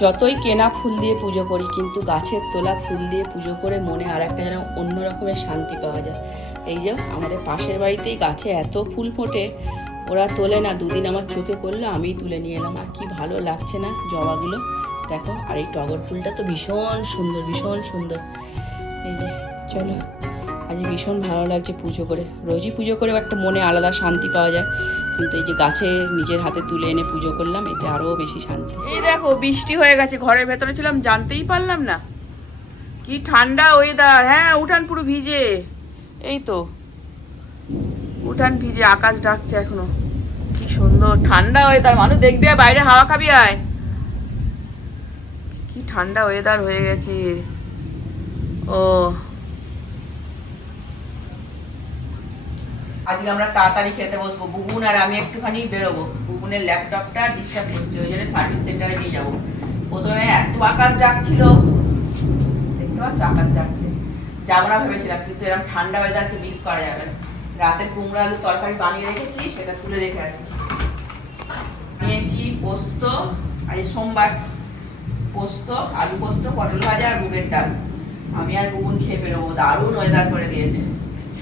যতই কেনা ফুল দিয়ে পুজো করি, কিন্তু গাছের তোলা ফুল দিয়ে পুজো করে মনে আর একটা যেন অন্য রকমের শান্তি পাওয়া যায়। এই যে আমাদের পাশের বাড়িতেই গাছে এত ফুল ফোটে, ওরা তোলে না, দুদিন আমার চোখে পড়ল, আমিই তুলে নিয়ে এলাম। আর কি ভালো লাগছে না জবাগুলো? দেখো, আর এই টগর ফুলটা তো ভীষণ সুন্দর ভীষণ সুন্দর। এই যে, চলো, আজ ভীষণ ভালো লাগছে পুজো করে। রোজই পুজো করে একটা মনে আলাদা শান্তি পাওয়া যায়। কিন্তু এই যে গাছে নিজের হাতে তুলে এনে পুজো করলাম, এতে আরও বেশি শান্তি। এই দেখো, বৃষ্টি হয়ে গেছে, ঘরের ভেতরে ছিলাম, জানতেই পারলাম না। কি ঠান্ডা ওয়েদার হ্যাঁ উঠান পুরো ভিজে। এই তো, উঠান ভিজে, আকাশ ডাকছে এখনও। কি সুন্দর, ঠান্ডা ওয়েদার মানুষ দেখবি বাইরে হাওয়া খাবি আয়। কি ঠান্ডা ওয়েদার হয়ে গেছে। ও আজকে আমরা তাড়াতাড়ি খেতে বসবো। বুবুন আর আমি একটুখানি বেরোবো। বুবুনের ল্যাপটপটা ডিস্টার্ব করছে, ওই জন্য সার্ভিস সেন্টারে নিয়ে যাব। প্রথমে এত আকাশ ডাকছিল। দেখতে পাচ্ছ, আকাশ ডাকছে। যাব না ভেবেছিলাম, কিন্তু এরকম ঠান্ডা ওয়েদারকে মিস করা যাবে। না রাতে কুমড়ো আলু তরকারি বানিয়ে রেখেছি, এটা তুলে রেখে আসি। নিয়েছি পোস্ত আর সোমবার। পোস্ত, আলু পোস্ত, পটল ভাজা আর মুগের ডাল। আমি আর বুবুন খেয়ে বেরোবো। দারুণ ওয়েদার করে দিয়েছে।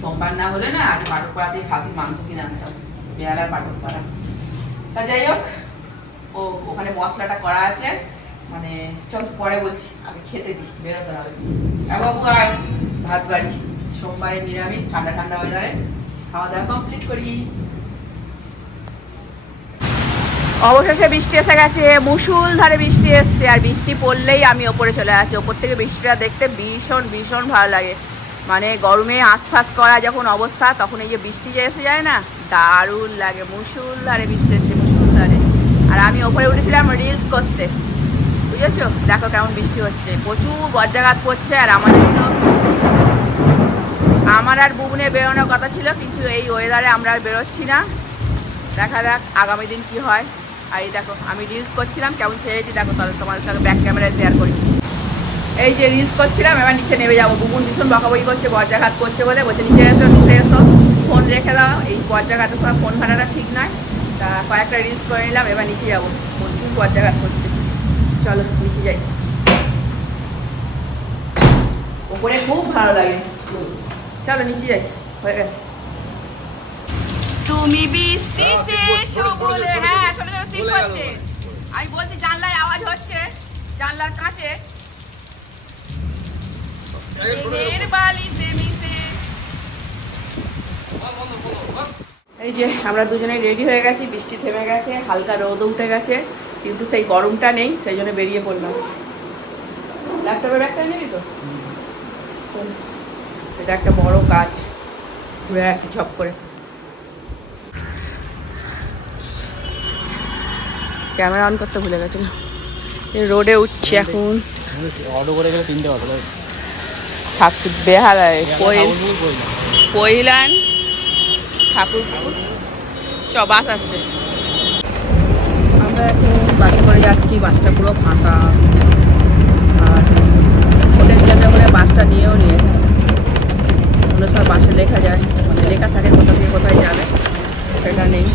সোমবার না হলে না আজ পাটক দিয়ে খাসির মাংস কিনে আনতাম বেহালার পাটক পাড়া তা যাই হোক, ও ওখানে মশলাটা করা আছে। মানে চল পরে বলছি, আগে খেতে দিই, বেরোতে হবে। বাবু আর ভাত বাড়ি সোমবারে নিরামিষ, ঠান্ডা ঠান্ডা ওয়েদারে খাওয়া দাওয়া কমপ্লিট করি। অবশেষে বৃষ্টি এসে গেছে, মুসুল ধারে বৃষ্টি এসছে, আর বৃষ্টি পড়লেই আমি ওপরে চলে আসি। ওপর থেকে বৃষ্টিটা দেখতে ভীষণ ভীষণ ভালো লাগে। মানে গরমে আশফাস করা যখন অবস্থা, তখন এই যে বৃষ্টি যে এসে যায় না, দারুণ লাগে মুসুল ধারে বৃষ্টি হচ্ছে মুসুল ধারে। আর আমি ওপরে উঠেছিলাম রিলস করতে, বুঝেছ? দেখো কেমন বৃষ্টি হচ্ছে, প্রচুর বজ্রাঘাত পড়ছে, আর আমাদের তো আমার আর বুবনে বেরোনোর কথা ছিল, কিন্তু এই ওয়েদারে আমরা আর বেরোচ্ছি না। দেখা যাক আগামী দিন কি হয়। আর এই দেখো, আমি রিলস করছিলাম, কেমন সেরেছি দেখো, তাহলে তোমাদের সঙ্গে ব্যাক ক্যামেরায় শেয়ার করি। এই যে রিলস করছিলাম এবার নিচে নেমে যাব। বুবুন ভীষণ বকাবকি করছে বজ্রাঘাত করছে বলে। বলছে নিচে এসো নিচে এসো। ফোন রেখে দাও। এই বজ্রাঘাতের সময় ফোন ভাড়াটা ঠিক নয় তা কয়েকটা রিলস করে নিলাম এবার নিচে যাব। প্রচুর বজ্রাঘাত করছে। চলো নিচে যাই। ওপরে খুব ভালো লাগে। চলো নিচে যাই। হয়ে গেছে। তুমি বৃষ্টি চেয়েছো বলে। হ্যাঁ ছোট ছোট সিপ হচ্ছে আমি বলছি জানলায় আওয়াজ হচ্ছে। জানলার কাছে ট্রেনের বালিতে মিশে এই যে আমরা দুজনে রেডি হয়ে গেছি বৃষ্টি থেমে গেছে হালকা রোদ উঠে গেছে কিন্তু সেই গরমটা নেই সেই জন্য বেরিয়ে পড়লাম। ল্যাপটপের ব্যাগটা নিবি তো? এটা একটা বড় কাজ। ঘুরে আসি ঝপ করে। ক্যামেরা অন করতে ভুলে গেছিলাম এই রোডে উঠছি এখন। অটো করে গেলে তিনটে অটো ঠাকুর বেহালায়। কোয়েল ঠাকুর চ বাস আসছে। আমরা এখন বাসে করে যাচ্ছি বাসটা পুরো ফাঁকা। আর হোটেল যাতে বলে বাসটা নিয়েও নিয়েছে। অন্য সব বাসে লেখা যায়। মানে লেখা থাকে কোথা থেকে কোথায় যাবে সেটা নেই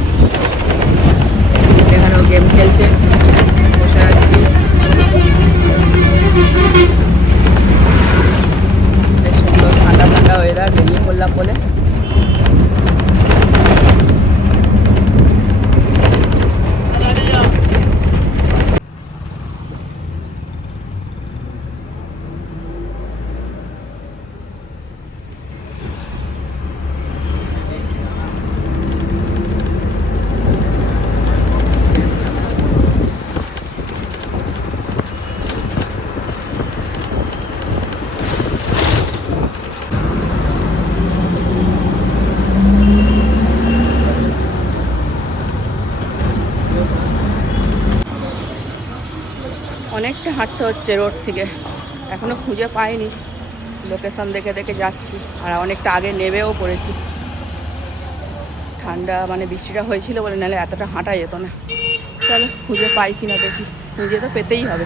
এখানেও গেম খেলছে বসে আছি বেশ সুন্দর ঠান্ডা ঠান্ডা ওয়েদার বেরিয়ে পড়লাম বলে অনেকটা হাঁটতে হচ্ছে রোড থেকে। এখনও খুঁজে পাইনি। লোকেশন দেখে দেখে যাচ্ছি। আর অনেকটা আগে নেবেও পড়েছি। ঠান্ডা মানে বৃষ্টিটা হয়েছিল বলে নাহলে এতটা হাঁটা যেত না। চলো, খুঁজে পাই কিনা দেখি। খুঁজে তো পেতেই হবে।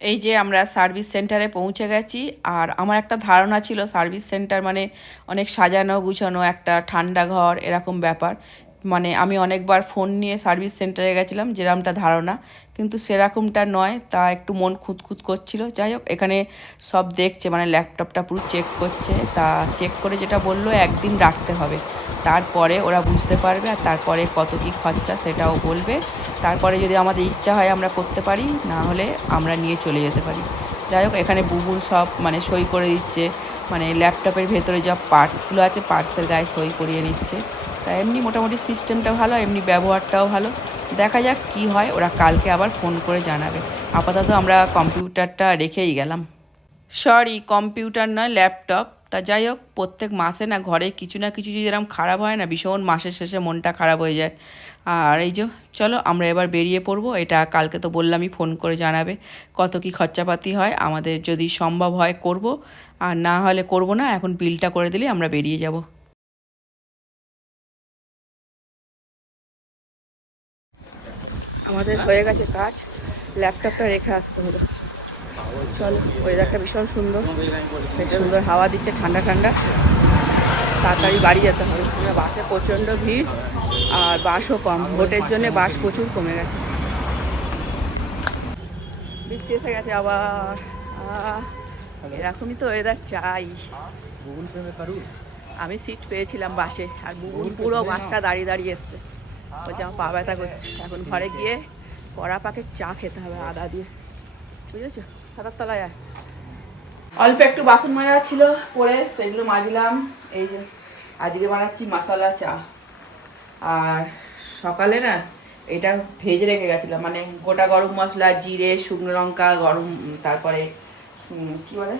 এই যে আমরা সার্ভিস সেন্টারে পৌঁছে গেছি। আর আমার একটা ধারণা ছিল সার্ভিস সেন্টার মানে অনেক সাজানো গুছানো একটা ঠান্ডা ঘর, এরকম ব্যাপার। মানে আমি অনেকবার ফোন নিয়ে সার্ভিস সেন্টারে গেছিলাম যেরকমটা ধারণা। কিন্তু সেরকমটা নয়, তা একটু মন খুঁতখুত করছিল। যাই হোক, এখানে সব দেখছে মানে ল্যাপটপটা পুরো চেক করছে। তা চেক করে যেটা বলল, একদিন রাখতে হবে। তারপরে ওরা বুঝতে পারবে আর তারপরে কত কী খরচা সেটাও বলবে। তারপরে যদি আমাদের ইচ্ছা হয় আমরা করতে পারি, না হলে আমরা নিয়ে চলে যেতে পারি। যাই হোক, এখানে বুবুর সব মানে সই করে দিচ্ছে। মানে ল্যাপটপের ভেতরে যা পার্টসগুলো আছে পার্টসের গায়ে সই করিয়ে নিচ্ছে। তা এমনি মোটামুটি সিস্টেমটা ভালো, এমনি ব্যবহারটাও ভালো। দেখা যাক কি হয়, ওরা কালকে আবার ফোন করে জানাবে। আপাতত আমরা কম্পিউটারটা রেখেই গেলাম। সরি কম্পিউটার নয় ল্যাপটপ তা যাই হোক, প্রত্যেক মাসে না ঘরে কিছু না কিছু যদি এরকম খারাপ হয় না, ভীষণ মাসের শেষে মনটা খারাপ হয়ে যায়। আর এই যে, চলো আমরা এবার বেরিয়ে পড়ব। এটা কালকে তো বললামই ফোন করে জানাবে। কত কি খরচাপাতি হয়, আমাদের যদি সম্ভব হয় করব। আর না হলে করব না, এখন বিলটা করে দিলে আমরা বেরিয়ে যাব। আমাদের হয়ে গেছে কাজ। ল্যাপটপটা রেখে আসতে হলো চলো ওয়েদারটা ভীষণ সুন্দর। বেশ সুন্দর হাওয়া দিচ্ছে ঠান্ডা ঠান্ডা। তাড়াতাড়ি বাড়ি যেতে হবে। বাসে প্রচণ্ড ভিড় আর বাসও কম। ভোটের জন্য বাস প্রচুর কমে গেছে। বৃষ্টি এসে গেছে আবার। এরকমই তো ওয়েদার চাই। আমি সিট পেয়েছিলাম বাসে আর পুরো? বাসটা দাঁড়িয়ে দাঁড়িয়ে এসছে। বলছে আমার পা ব্যথা করছে। এখন ঘরে গিয়ে কড়া পাকে চা খেতে হবে, আদা দিয়ে। বুঝেছ? সাতার তলায় আয়। অল্প একটু বাসন মাজা ছিল, পরে সেগুলো মাজলাম। এই যে, আজকে বানাচ্ছি মশালা চা। আর সকালে না, এটা ভেজে রেখে গেছিলাম। মানে গোটা গরম মশলা, জিরে, শুকনো লঙ্কা, গরম তারপরে কি বলে?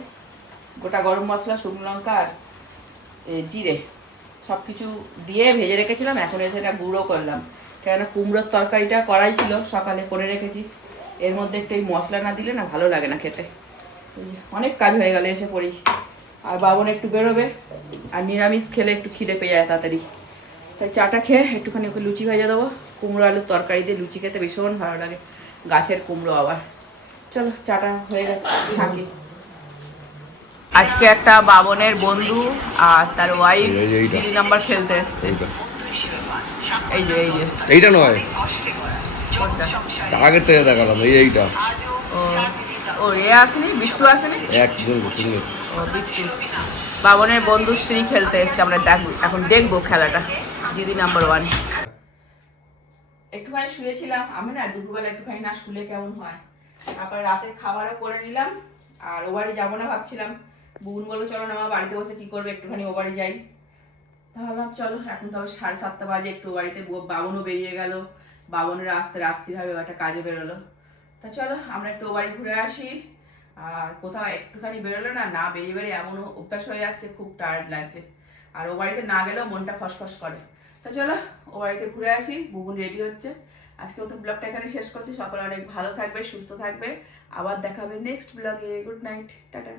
গোটা গরম মশলা, শুকনো লঙ্কা আর জিরে। সব কিছু দিয়ে ভেজে রেখেছিলাম, এখন এসে এটা গুঁড়ো করলাম। কেননা কুমড়োর তরকারিটা করাই ছিল, সকালে করে রেখেছি। এর মধ্যে একটু এই মশলা না দিলে না ভালো লাগে না খেতে। অনেক কাজ হয়ে গেল এসে পড়ি। আর বাবন একটু বেরোবে, আর নিরামিষ খেলে একটু খিদে পেয়ে যায় তাড়াতাড়ি। তাই চাটা খেয়ে একটুখানি ওকে লুচি ভেজে দেবো। কুমড়ো আলুর তরকারি দিয়ে লুচি খেতে ভীষণ ভালো লাগে, গাছের কুমড়ো আবার। চলো, চাটা হয়ে গেছে, থাকি। আজকে একটা বাবনের বন্ধু আর তার ওয়াইফ দিদি নাম্বার খেলতে এসছে। এই যে এই যে। এইটা নয়? আগের থেকে দেখালাম এই এইটা। ও এ আসেনি? বিট্টু আসেনি? সঙ্গে ও বিট্টু। বাবনের বন্ধু স্ত্রী খেলতে এসছে আমরা দেখব এখন দেখব খেলাটা। দিদি নাম্বার ওয়ান একটুখানি শুয়েছিলাম। আমি না দুপুরবেলা একটুখানি না শুলে কেমন হয়। তারপরে রাতে খাবারও করে নিলাম আর ও বাড়ি যাব না ভাবছিলাম। বুন বলল, চলো না আমার বাড়িতে বসে কি করবে? একটুখানি ও বাড়ি যাই। তাহলে ভাবলাম, চলো, এখন তবে সাড়ে সাতটা বাজে, একটু বাড়িতে বাবনও বেরিয়ে গেল। বাবনের আসতে রাস্তির একটা কাজে বেরোলো। তা চলো, আমরা একটু ও বাড়ি ঘুরে আসি। আর কোথাও একটুখানি বেরোলে না না বেরিয়ে বেরিয়ে এমন অভ্যাস হয়ে যাচ্ছে, খুব টায়ার্ড লাগছে। আর ও বাড়িতে না গেলেও মনটা খসখস করে। তো চলো, ও বাড়িতে ঘুরে আসি, বুবুন রেডি হচ্ছে। আজকে মতো ব্লগটা এখানে শেষ করছি। সকলে অনেক ভালো থাকবে, সুস্থ থাকবে। আবার দেখাবে নেক্সট ব্লগে গুড নাইট টাটা।